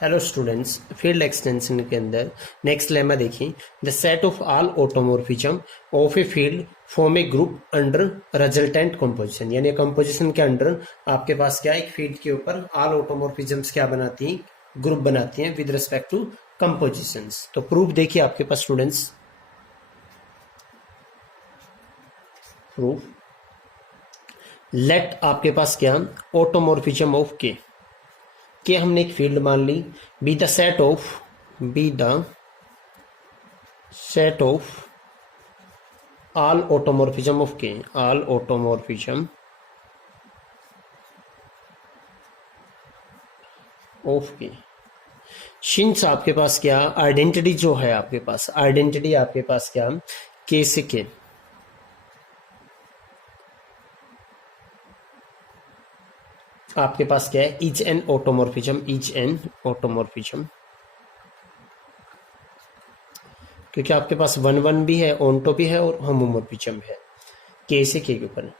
Hello students, field extension के अंदर next lemma देखिए। The set of all automorphism of a field form A group under resultant composition. यानी composition के under आपके पास क्या, एक फील्ड के ऊपर ऑल ऑटोमॉर्फिज्म्स क्या बनाती हैं, ग्रुप बनाती हैं विद रिस्पेक्ट टू कंपोजिशंस। तो प्रूफ देखिए आपके पास स्टूडेंट्स, प्रूफ लेट आपके पास क्या, ऑटोमॉर्फिज्म ऑफ के हमने एक फील्ड मान ली, be the set of all automorphism of K, all automorphism of K. Since आपके पास क्या आइडेंटिटी जो है, आपके पास आइडेंटिटी आपके पास क्या, के से के, आपके पास क्या है, इच एन ऑटोमॉर्फिज्म, क्योंकि आपके पास वन वन भी है, ओंटो भी है और होमोमॉर्फिज्म है के से के ऊपर।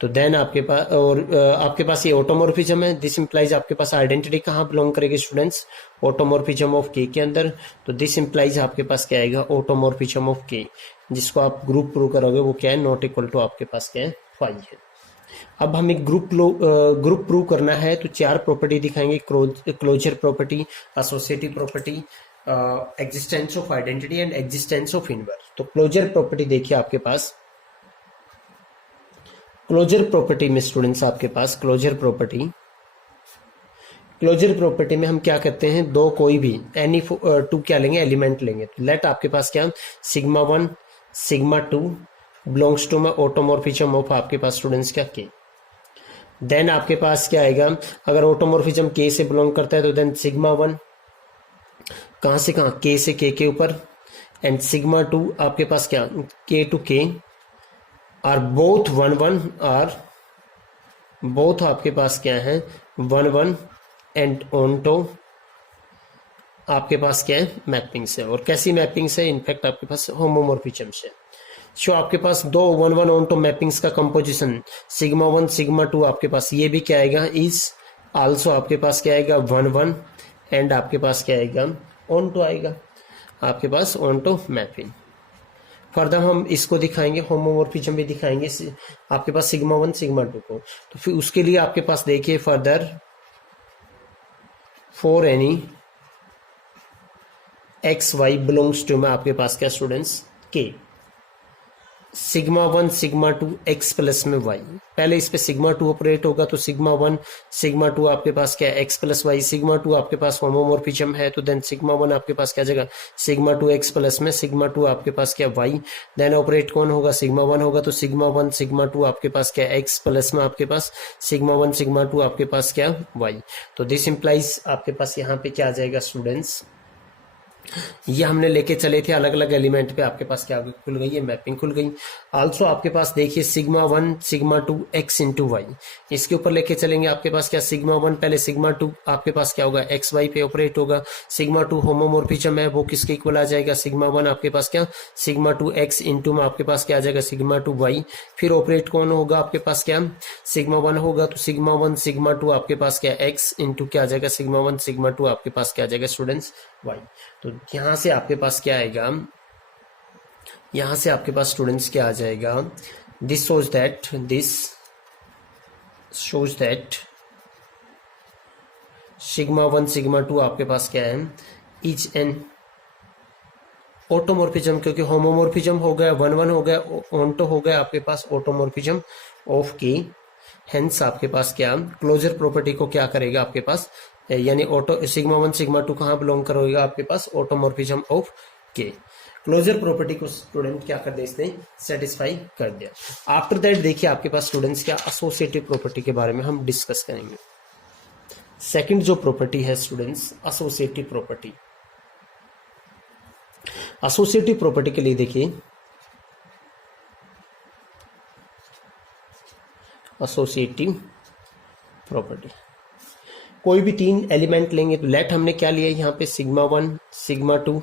तो देन आपके पास और आपके पास ये ऑटोमॉर्फिज्म है। दिस इंप्लाइज आपके पास आइडेंटिटी कहाँ बिलोंग करेगी स्टूडेंट्स, ऑटोमॉर्फिज्म ऑफ के अंदर। तो दिस इंप्लाइज आपके पास क्या आएगा, ऑटोमॉर्फिज्म ऑफ के, जिसको आप ग्रुप प्रूव करोगे वो क्या है, नॉट इक्वल टू आपके पास क्या है, 5 है। अब हमें ग्रुप प्रूव करना है तो 4 प्रॉपर्टी दिखाएंगे, closure property, associative property, existence of identity and existence of inverse. तो क्लोजर प्रॉपर्टी देखिए आपके पास, क्लोजर प्रॉपर्टी में स्टूडेंट्स आपके पास क्लोजर प्रॉपर्टी में हम क्या करते हैं, दो कोई भी एनी टू क्या लेंगे, एलिमेंट लेंगे। तो लेट आपके पास क्या, सिग्मा 1 सिग्मा 2 बिलोंग्स टू में ऑटोमॉर्फिज्म ऑफ आपके पास स्टूडेंट्स क्या के। देन आपके पास क्या आएगा, अगर ऑटोमॉर्फिज्म के से बिलोंग करता है तो देन सिग्मा 1 कहां से कहां, के से के ऊपर, एंड सिग्मा 2 आपके पास क्या, के टू के आर बोथ 1 1, आर बोथ आपके पास क्या है 1 1 एंड ऑनटो आपके पास क्या है, मैपिंग से। और कैसी मैपिंग से, इनफैक्ट आपके पास होमोमॉर्फिज्म से। जो आपके पास दो 1 1 ऑनटो मैपिंग्स का कंपोजिशन सिग्मा 1 सिग्मा 2 आपके पास ये भी क्या आएगा, इज आल्सो आपके पास क्या आएगा 1 1 एंड आपके पास क्या आएगा, ऑनटो आएगा, आपके पास ऑनटो मैपिंग। फर्दर हम इसको दिखाएंगे, होमोमॉर्फिज्म भी दिखाएंगे आपके पास सिग्मा 1 सिग्मा 2 को। तो फिर उसके लिए आपके पास देखिए further, for any x y belongs to में आपके पास क्या स्टूडेंट्स, के, सिग्मा 1 सिग्मा 2 एक्स प्लस में वाई। पहले इस पे सिग्मा 2 ऑपरेट होगा तो सिग्मा 1 सिग्मा 2 आपके पास क्या है, एक्स प्लस वाई। सिग्मा 2 आपके पास होमोमॉर्फिज्म है तो देन सिग्मा 1 आपके पास क्या जगह, सिग्मा 2 एक्स प्लस में, सिग्मा 2 आपके पास क्या वाई। देन ऑपरेट कौन होगा, सिग्मा 1 होगा तो सिग्मा 1 सिग्मा 2 आपके पास क्या, एक्स प्लस में आपके पास सिग्मा 1 सिग्मा 2 आपके पास क्या, वाई। तो दिस इंप्लाइज आपके पास यहाँ पे क्या आ जाएगा स्टूडेंट्स, ये हमने लेके चले थे अलग अलग एलिमेंट पे, आपके पास क्या खुल गई है, मैपिंग खुल गई। आल्सो आपके पास देखिए sigma 1 sigma 2 x into y, इसके ऊपर लेके चलेंगे आपके पास क्या, सिग्मा 1 पहले सिग्मा 2 आपके पास क्या होगा, एक्स वाई पे ऑपरेट होगा। सिग्मा 2 होमोमॉर्फिज्म है, वो किसके इक्वल आ जाएगा, सिग्मा 1 आपके पास क्या, सिग्मा 2 एक्स इंटू में आपके पास क्या आ जाएगा, सिग्मा 2 वाई। फिर ऑपरेट कौन होगा आपके पास क्या, सिग्मा 1 होगा तो सिग्मा 1 सिग्मा 2 आपके पास क्या, एक्स इंटू क्या आ जाएगा, सिग्मा 1 सिग्मा 2 आपके पास क्या आ जाएगा स्टूडेंट्स, वाई। तो यहां से आपके पास क्या आएगा, यहां से आपके पास स्टूडेंट्स क्या आ जाएगा, this shows that sigma 1 sigma 2 आपके पास क्या है, इच एन ऑटोमॉर्फिज्म, क्योंकि होमोमॉर्फिज्म हो गया, 1 1 हो गया, ऑन्टो हो गया आपके पास ऑटोमॉर्फिज्म ऑफ के। हेंस आपके पास क्या, क्लोजर प्रॉपर्टी को क्या करेगा आपके पास, यानी ऑटो सिग्मा 1 सिग्मा 2 कहाँ बिलोंग करेगा आपके पास, ऑटोमॉर्फिज्म ऑफ के। क्लोजर प्रॉपर्टी को स्टूडेंट क्या कर दिया, इसने सेटिस्फाई कर दिया। आफ्टर दैट देखिए आपके पास स्टूडेंट्स क्या, एसोसिएटिव प्रॉपर्टी के बारे में हम डिस्कस करेंगे। सेकंड जो प्रॉपर्टी है students, associative property. Associative property के लिए देखिए, एसोसिएटिव प्रॉपर्टी कोई भी 3 एलिमेंट लेंगे तो लेट हमने क्या लिया यहाँ पे, सिग्मा 1 सिग्मा 2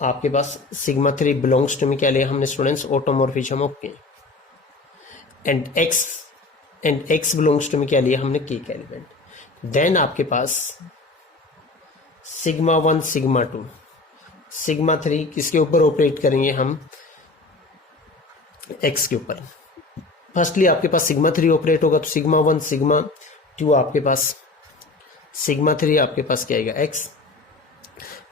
आपके पास सिग्मा 3 बिलोंग्स टू में क्या लिया हमने स्टूडेंट्स, ऑटोमॉर्फिज्म ऑफ के, एंड एक्स बिलोंग्स टू में क्या लिया हमने, के का एलिमेंट। देन आपके पास सिग्मा 1 सिग्मा 2 सिग्मा 3 किसके ऊपर ऑपरेट करेंगे हम, एक्स के ऊपर। फर्स्टली आपके पास सिग्मा 3 ऑपरेट होगा तो सिग्मा 1 सिग्मा 2 आपके पास, सिग्मा 3 आपके पास क्या आएगा x,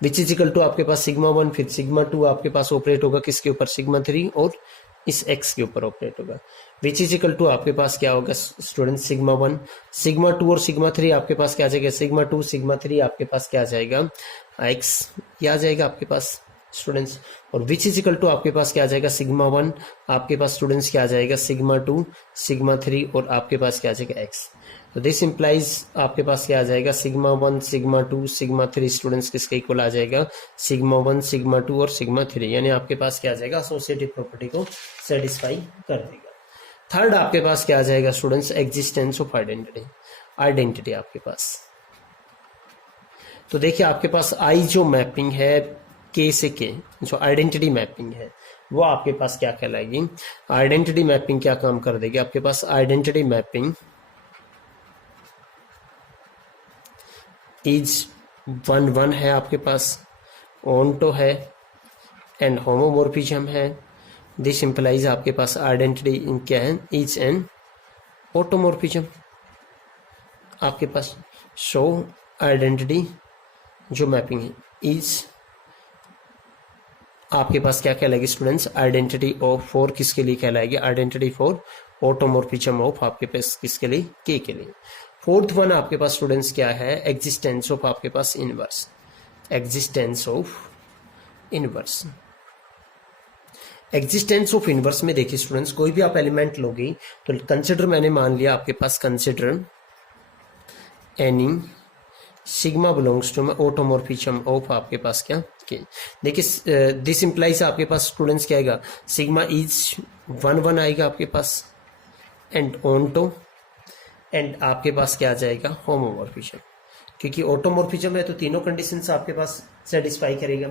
which is equal to आपके पास सिग्मा 1 फिर सिग्मा 2 आपके पास ऑपरेट होगा किसके ऊपर, सिग्मा 3 और इस एक्स के ऊपर ऑपरेट होगा, विच इज इक्वल टू आपके पास क्या होगा स्टूडेंट, सिग्मा 1 सिग्मा 2 और सिग्मा 3 आपके पास क्या आ जाएगा, सिग्मा 2 सिग्मा 3 आपके पास क्या आ जाएगा एक्स, ये आ जाएगा आपके पास स्टूडेंट्स। और विच इज इक्वल टू आपके पास क्या आ जाएगा, सिग्मा 1 आपके पास स्टूडेंट्स क्या आ जाएगा, सिग्मा 2 सिग्मा 3 और आपके पास क्या आ जाएगा एक्स। तो दिस इंप्लाइज आपके पास क्या आ जाएगा, सिग्मा 1 सिग्मा 2 सिग्मा 3 स्टूडेंट्स किसके इक्वल आ जाएगा, सिग्मा 1 सिग्मा 2 और सिग्मा 3, यानी आपके पास क्या आ जाएगा, एसोसिएटिव प्रॉपर्टी को सेटिस्फाई कर देगा। थर्ड आपके पास क्या आ जाएगा students, existence of identity, identity आपके पास। तो देखिए आपके पास आई जो मैपिंग है के से के, जो आइडेंटिटी मैपिंग है वो आपके पास क्या कहलाएगी, आइडेंटिटी मैपिंग क्या काम कर देगी आपके पास, आइडेंटिटी मैपिंग इज 1 1 है आपके पास, ओंटो है एंड होमोमॉर्फिज्म है, दिस इंप्लाइज आपके पास आइडेंटिटी क्या है, इज एन ऑटोमॉर्फिज्म आपके पास। शो आइडेंटिटी जो मैपिंग है इज आपके पास क्या कहलाएगी स्टूडेंट्स, आइडेंटिटी ऑफ फॉर किसके लिए कहलाएगी, आइडेंटिटी फॉर ऑटोमॉर्फिज्म ऑफ आपके पास किसके लिए, के लिए। फोर्थ वन आपके पास स्टूडेंट्स क्या है, एग्जिस्टेंस ऑफ आपके पास inverse, existence of inverse. Existence of inverse में देखिए स्टूडेंट्स, कोई भी आप एलिमेंट लोगे तो कंसिडर, मैंने मान लिया आपके पास consider any sigma belongs to automorphism of आपके पास क्या के। देखिए दिस इंप्लाइज आपके पास स्टूडेंट्स क्या आएगा, सिग्मा इज 1 1 आएगा आपके पास एंड ओंटो एंड आपके पास क्या आ जाएगा, होमोमॉर्फिज्म, क्योंकि ऑटोमॉर्फिज्म है तो तीनों कंडीशंस आपके पास सेटिस्फाई करेगा।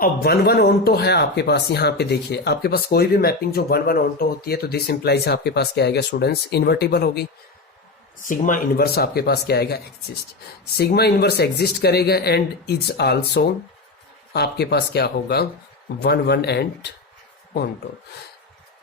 अब 1 1 ओंटो है आपके पास, यहाँ पे देखिए आपके पास कोई भी मैपिंग जो 1 1 ओंटो होती है तो दिस इंप्लाइज आपके पास क्या आएगा स्टूडेंट्स, इन्वर्टिबल होगी। सिग्मा इनवर्स आपके पास क्या आएगा, एग्जिस्ट, सिग्मा इनवर्स एग्जिस्ट करेगा एंड इज आल्सो आपके पास क्या होगा 1 1 एंड ओंटो।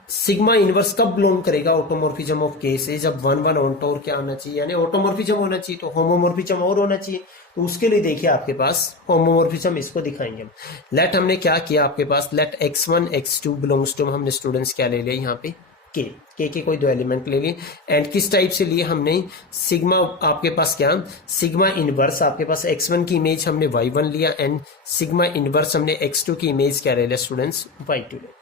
सिग्मा इनवर्स कब बिलोंग करेगा ऑटोमॉर्फिज्म ऑफ के से, जब 1 1 ओंटो और क्या होना चाहिए, यानी ऑटोमॉर्फिज्म होना चाहिए, तो होमोमॉर्फिज्म और होना चाहिए। तो उसके लिए देखिए आपके पास होमोमॉर्फिज्म, इसको दिखाएंगे हम। लेट हमने क्या किया आपके पास, let x1 x2 belongs to, हमने स्टूडेंट्स क्या ले लिया यहाँ पे के कोई दो एलिमेंट ले लिए एंड किस टाइप से लिए हमने, सिग्मा आपके पास क्या, सिग्मा इनवर्स आपके पास x1 की इमेज हमने y1 लिया एंड सिग्मा इनवर्स हमने x2 की इमेज क्या ले लिया स्टूडेंट्स, y2 ले।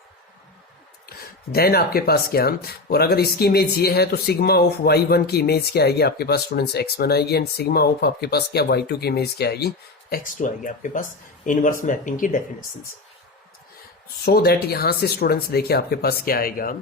देन आपके पास क्या, और अगर इसकी इमेज ये है तो सिग्मा ऑफ y1 की इमेज क्या आएगी आपके पास स्टूडेंट्स, x1 आएगी एंड सिग्मा ऑफ आपके पास क्या y2 की इमेज क्या आएगी, x2 आएगी आपके पास इनवर्स मैपिंग की डेफिनेशन से। सो दैट यहां से स्टूडेंट्स देखिए आपके पास क्या आएगा,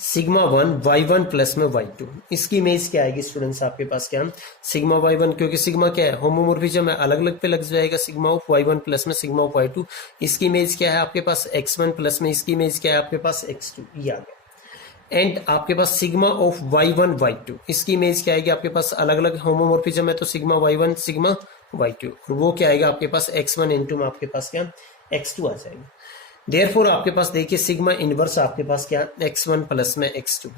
सिग्मा 1 y1 प्लस में y2, इसकी इमेज क्या आएगी स्टूडेंट्स आपके पास क्या, सिग्मा y1, क्योंकि सिग्मा क्या है होमोमॉर्फिज्म है, अलग अलग पे लग जाएगा, सिग्मा ऑफ y1 प्लस में सिग्मा ऑफ y2, इसकी इमेज क्या है आपके पास x1 प्लस में इसकी इमेज क्या है आपके पास x2, ये आ गया। एंड आपके पास सिग्मा ऑफ y1 y2, इसकी इमेज क्या आएगी आपके पास, अलग अलग होमोमॉर्फिज्म है तो सिग्मा y1 सिग्मा y2, और वो क्या आएगा आपके पास x1 इनटू में आपके पास क्या x2 आ जाएगा। देयरफॉर आपके पास देखिए सिग्मा इनवर्स आपके पास क्या, x1 प्लस में x2,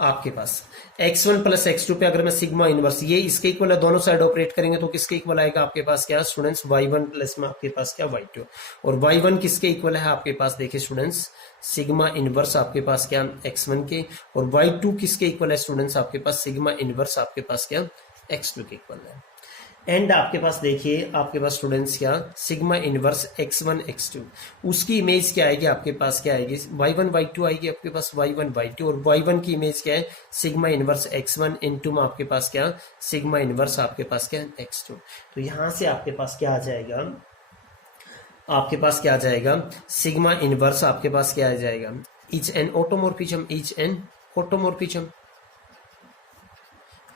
आपके पास x1 प्लस x2 पे अगर मैं सिग्मा इनवर्स ये इसके इक्वल है, दोनों साइड ऑपरेट करेंगे तो किसके इक्वल आएगा आपके पास क्या स्टूडेंट्स, y1 प्लस में आपके पास क्या y2, और y1 किसके इक्वल है आपके पास देखिए स्टूडेंट्स, सिग्मा इनवर्स आपके पास क्या x1 के, और y2 किसके इक्वल है स्टूडेंट्स आपके पास, सिग्मा इनवर्स आपके पास क्या x2 के इक्वल है। एंड आपके पास देखिए आपके पास स्टूडेंट्स क्या, सिग्मा इनवर्स x1 x2, उसकी इमेज क्या आएगी आपके पास क्या आएगी, y1 y2 आएगी आपके पास y1 y2, और y1 की इमेज क्या है, सिग्मा इनवर्स x1 इनटू में आपके पास क्या, सिग्मा इनवर्स आपके पास क्या x2। तो यहां से आपके पास क्या आ जाएगा, आपके पास क्या आ जाएगा, सिग्मा इनवर्स आपके पास क्या आ जाएगा, is an automorphism, is an automorphism,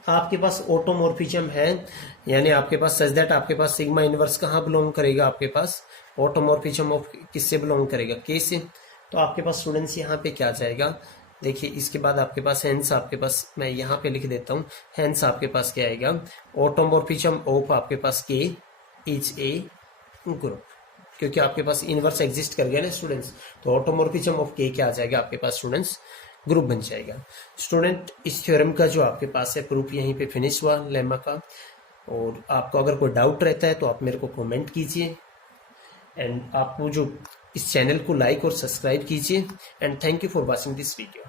आपके पास ऑटोमॉर्फिज्म है, यानी आपके पास सच दैट आपके पास सिग्मा इनवर्स कहाँ बिलोंग करेगा आपके पास, ऑटोमॉर्फिज्म ऑफ किससे बिलोंग करेगा, के से। तो आपके पास स्टूडेंट्स यहाँ पे क्या आ जाएगा, देखिए इसके बाद आपके पास हेंस आपके पास मैं यहाँ पे लिख देता हूँ, हेंस आपके पास क्या आएगा, ऑटोमॉर्फिज्म ऑफ आपके पास के इज ए ग्रुप, क्योंकि आपके पास इनवर्स एग्जिस्ट कर गया ना स्टूडेंट्स, तो ऑटोमॉर्फिज्म ऑफ के क्या आ जाएगा आपके पास स्टूडेंट्स, ग्रुप बन जाएगा। स्टूडेंट इस थ्योरम का जो आपके पास है प्रूफ यहीं पे फिनिश हुआ लेमा का, और आपको अगर कोई डाउट रहता है तो आप मेरे को कमेंट कीजिए, एंड आपको जो इस चैनल को लाइक और सब्सक्राइब कीजिए, and thank you for watching this video.